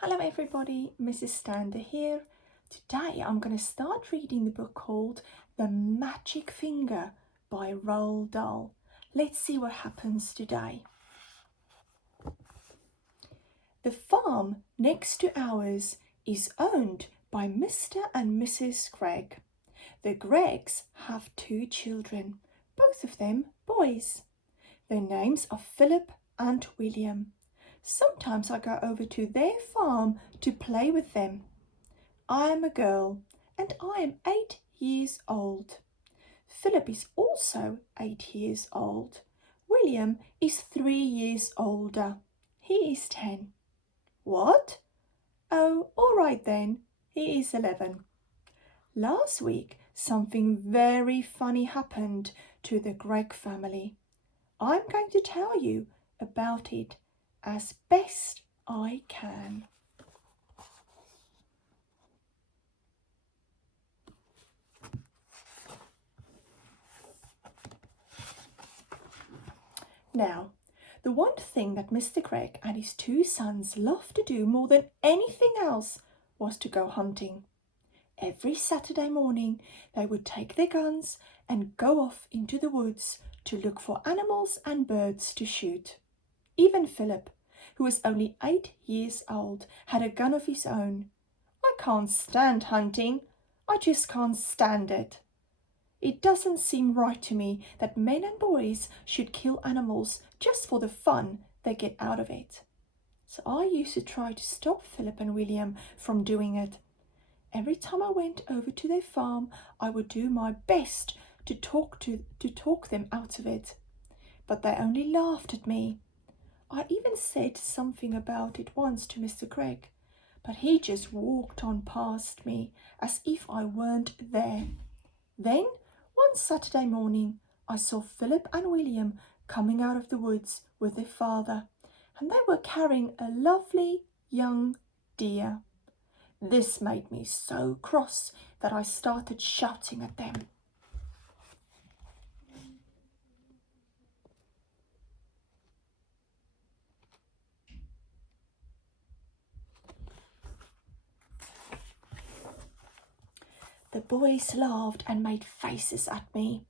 Hello everybody, Mrs. Stander here. Today I'm going to start reading the book called The Magic Finger by Roald Dahl. Let's see what happens today. The farm next to ours is owned by Mr. and Mrs. Gregg. The Greggs have 2 children, both of them boys. Their names are Philip and William. Sometimes I go over to their farm to play with them. I am a girl and I am 8 years old. Philip is also 8 years old. William is 3 years older. He is 10. What? Oh, all right then. He is 11. Last week, something very funny happened to the Gregg family. I'm going to tell you about it as best I can. Now, the one thing that Mr. Gregg and his 2 sons loved to do more than anything else was to go hunting. Every Saturday morning they would take their guns and go off into the woods to look for animals and birds to shoot. Even Philip, who was only 8 years old, had a gun of his own. I can't stand hunting. I just can't stand it. It doesn't seem right to me that men and boys should kill animals just for the fun they get out of it. So I used to try to stop Philip and William from doing it. Every time I went over to their farm, I would do my best to talk them out of it. But they only laughed at me. I even said something about it once to Mr. Gregg, but he just walked on past me as if I weren't there. Then, one Saturday morning, I saw Philip and William coming out of the woods with their father, and they were carrying a lovely young deer. This made me so cross that I started shouting at them. The boys laughed and made faces at me,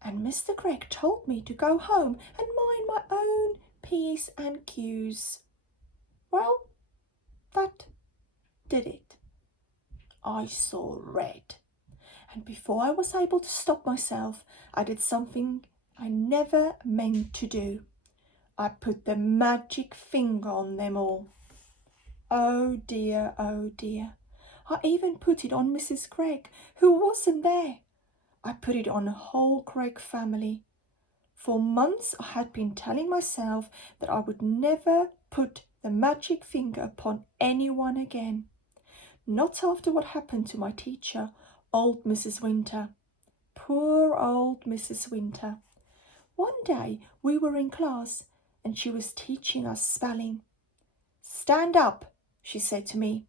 and Mr. Gregg told me to go home and mind my own P's and Q's. Well, that did it. I saw red, and before I was able to stop myself, I did something I never meant to do. I put the magic finger on them all. Oh dear, oh dear. I even put it on Mrs. Gregg, who wasn't there. I put it on the whole Gregg family. For months I had been telling myself that I would never put the magic finger upon anyone again. Not after what happened to my teacher, old Mrs. Winter. Poor old Mrs. Winter. One day we were in class and she was teaching us spelling. "Stand up," she said to me,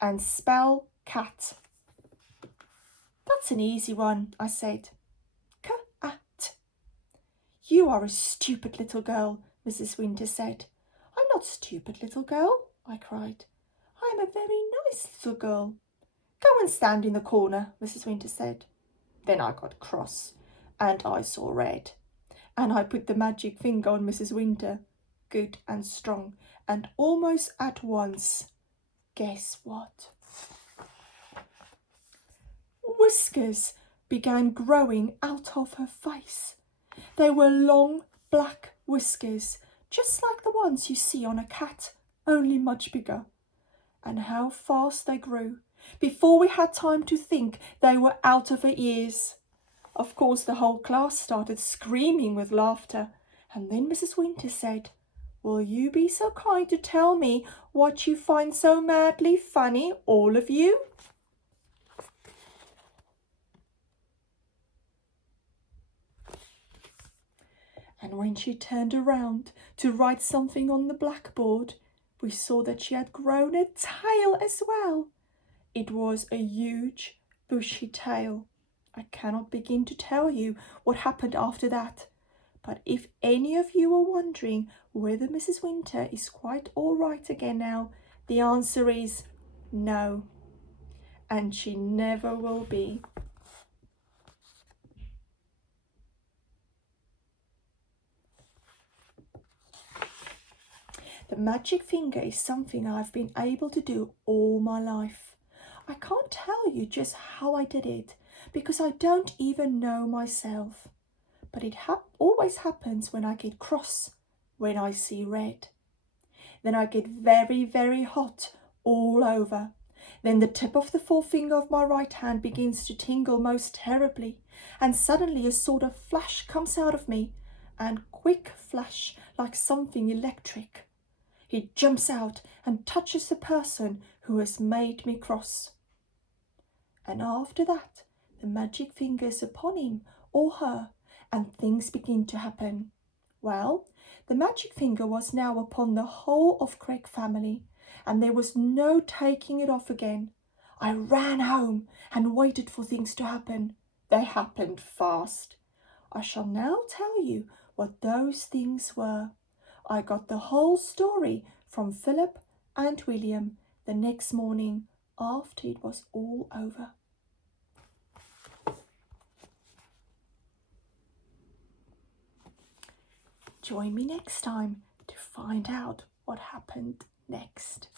"and spell cat." "That's an easy one," I said. "Cat." "You are a stupid little girl," Mrs. Winter said. "I'm not stupid, little girl," I cried. "I am a very nice little girl." "Go and stand in the corner," Mrs. Winter said. Then I got cross, and I saw red, and I put the magic finger on Mrs. Winter, good and strong, and almost at once, guess what? Whiskers began growing out of her face. They were long black whiskers, just like the ones you see on a cat, only much bigger. And how fast they grew. Before we had time to think, they were out of her ears. Of course, the whole class started screaming with laughter, and then Mrs. Winter said, "Will you be so kind to tell me what you find so madly funny, all of you?" And when she turned around to write something on the blackboard, we saw that she had grown a tail as well. It was a huge, bushy tail. I cannot begin to tell you what happened after that. But if any of you are wondering whether Mrs. Winter is quite all right again now, The answer is no, and she never will be. The magic finger is something I've been able to do all my life. I can't tell you just how I did it because I don't even know myself. But it always happens when I get cross, when I see red. Then I get very, very hot all over. Then the tip of the forefinger of my right hand begins to tingle most terribly, and suddenly a sort of flash comes out of me, and quick flash like something electric. He jumps out and touches the person who has made me cross. And after that, the magic finger is upon him or her, and things begin to happen. Well, the magic finger was now upon the whole of Craig family, and there was no taking it off again. I ran home and waited for things to happen. They happened fast. I shall now tell you what those things were. I got the whole story from Philip and William the next morning after it was all over. Join me next time to find out what happened next.